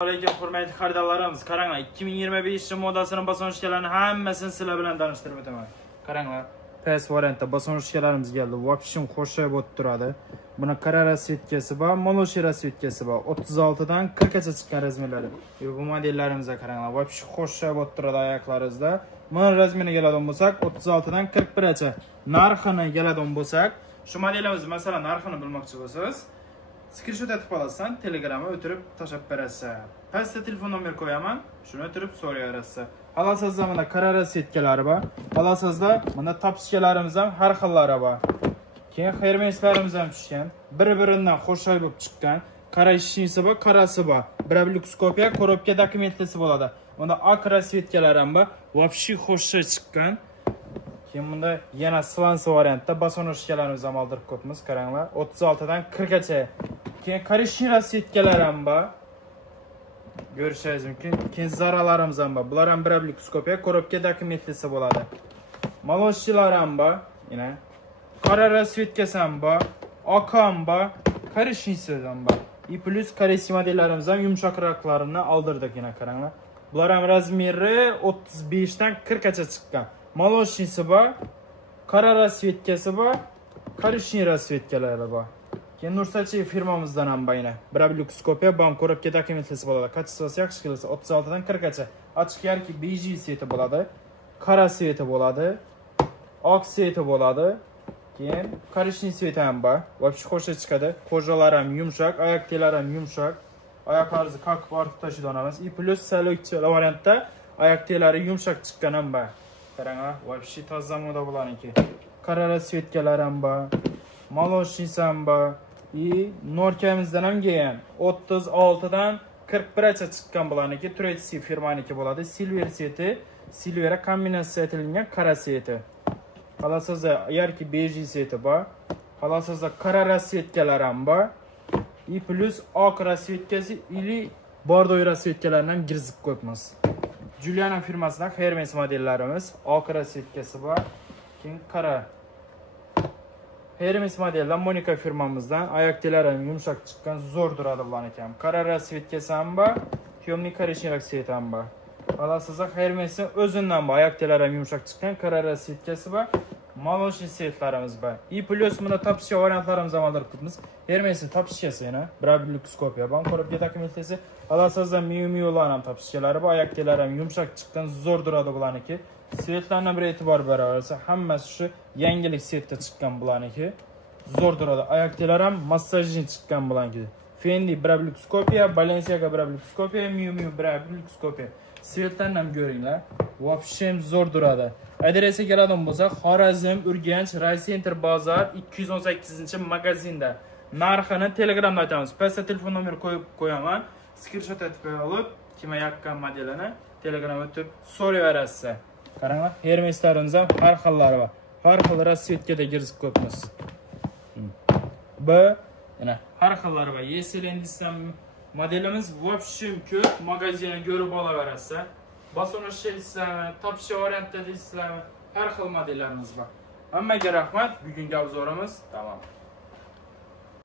Assalomu alaykum hurmatli xaridorlarimiz. Qaranglar, 2025 yil modasining bosonishkalarini hammasini sizlar bilan tanishtirib o'taman. Qaranglar, PS variantda bosonishkalarimiz keldi. Vobshim xo'shayib o'tib turadi. Buni qora rasvetkasi bor, monoshi rasvetkasi bor. 36 dan 40 gacha chiqqan razmerlari. Bu modellarimizga qaranglar. Vobshim xo'shayib o'tib turadi oyoqlaringizda. Buni razmeriga keladigan bo'lsak, 36 dan 41 gacha. Narxini keladigan bo'lsak, shu modelimiz masalan narxini bilmoqchi bo'lsangiz, screenshot etib olasan, Telegramga o'tirib tashab berasiz. Pastda telefon nomer qo'yaman, shuni o'tirib so'rayverasiz. Xolasizda mana qora rasvetkalari bor. Xolasizda mana tapishkalarimiz ham har xillari bor. Keyin hermeslarimiz ham tushgan. Bir-biridan xo'shayib bo'lib chiqqan. Qora ishinisi bor, qarasi bor. Biroblukskopiya, korobka dokumentlisi bo'ladi. Unda oq rasvetkalar ham bor. Vobshi xo'shay chiqqan. Keyin bunda yana slans variantda bosonishkalarimiz ham oldirib ko'pmiz, qaranglar. 36 dan 40 gacha. Keyin qarishni rasvetkalar ham bor. Ko'rishingiz mumkin. Keyin zaralarimiz ham bor. Bular ham biroblukskopiya, korobka dokumentlisi bo'ladi. Maloshilar ham bor, yana. Qora rasvetkasi ham bor, oq ham bor, qarishnisi ham bor. Plus qarishni modellarimiz ham yumshoqroqlarini oldirdik, yana qaranglar. Bular ham razmeri 35 dan 40 gacha chiqqan. Maloshinisi bor, qora rasvetkasi bor, qarishni rasvetkalari bor. Keyin Nursachi firmamizdan ham bor yana. Biroblukskopiya, korobka dokumentlisi bo'ladi. Kachествоsi yaxshi kelsa 36 dan 40 gacha. Ochiq yarki beji sveti bo'ladi, qora sveti bo'ladi, oq sveti bo'ladi. Keyin qarishni sveti ham bor. Vobshi xo'sha chiqadi. Qo'jalar ham yumshoq, oyoq tellar ham yumshoq. Oyoqlaringizni qoqib ortib tashlay olasiz. Plus salokchi variantda oyoq tellari yumshoq chiqqan ham bor. Qaranglar, vobshi toza moda bularniki. Qora rasvetkalar ham bor, maloshisi ham bor. Norkamizdan ham kelgan 36 dan 41 gacha chiqqan bularniki. Turetsi firmaniki bo'ladi. Silver seti, silvera kombinatsiya etilgan qora seti. Xolasizda yarki beji seti bor. Xolasizda qora rasvetkalar ham bor. Plus oq rasvetkasi ili bordoy rasvetkalarni ham girgizib qo'yibmiz. Juliana firmasidan Hermes modellarimiz, oq rasvetkasi bor. Keyin qora. Hermes modeldan Monika firmamizdan oyoq tellari ham yumshoq chiqqan, zo'r turadi bularniki ham. Qora rasvetkasi ham bor, temniy qarishni rasveti ham bor. Xolasizda Hermesning o'zidan bor, oyoq tellari ham yumshoq chiqqan, qora rasvetkasi bor. Maloshni setlarimiz bor. Plus buni topishga variantlarimiz ham oldirib ketamiz. Hermesning topishkasi yana biroblukskopiya, korobka dokumentlisi. Xolasizda miu-miular ham topishkalari bor, oyoq tellari ham yumshoq chiqqan, zo'r turadi bularniki. Svetlarga bir e'tibor beraversa, hammasi shu yangilik setda chiqqan bularniki. Zo'r turadi. Oyoq tellar ham massajni chiqqan bularniki. Fendi biroblukskopiya, Balenciaga biroblukskopiya, miu-miu biroblukskopiya. Svetlarni ham ko'ringlar. Vobshim zo'r turadi. Adresi keladigan bo'lsa, Xorazm, Urganch, Raycenter bozor 218-magazinda. Narxini Telegramda aytamiz. Pastda telefon nomer qo'yib qo'yaman. Screenshot etib olib, kimga yoqqan modelini Telegramga o'tib so'rayverasiz. Qaranglar, Hermeslarimiz ham har xillari bor. Har xil rasvetkada girgizib qo'yibmiz. Yana har xillari bor. Yeselendisam modelimiz vobshim ko'p, magazinga ko'rib olaverasiz. Bosonishlar, topish variantda deysizlarmi? Har xil modellarimiz bor. Hammaga rahmat. Bugungi obzorimiz tamom.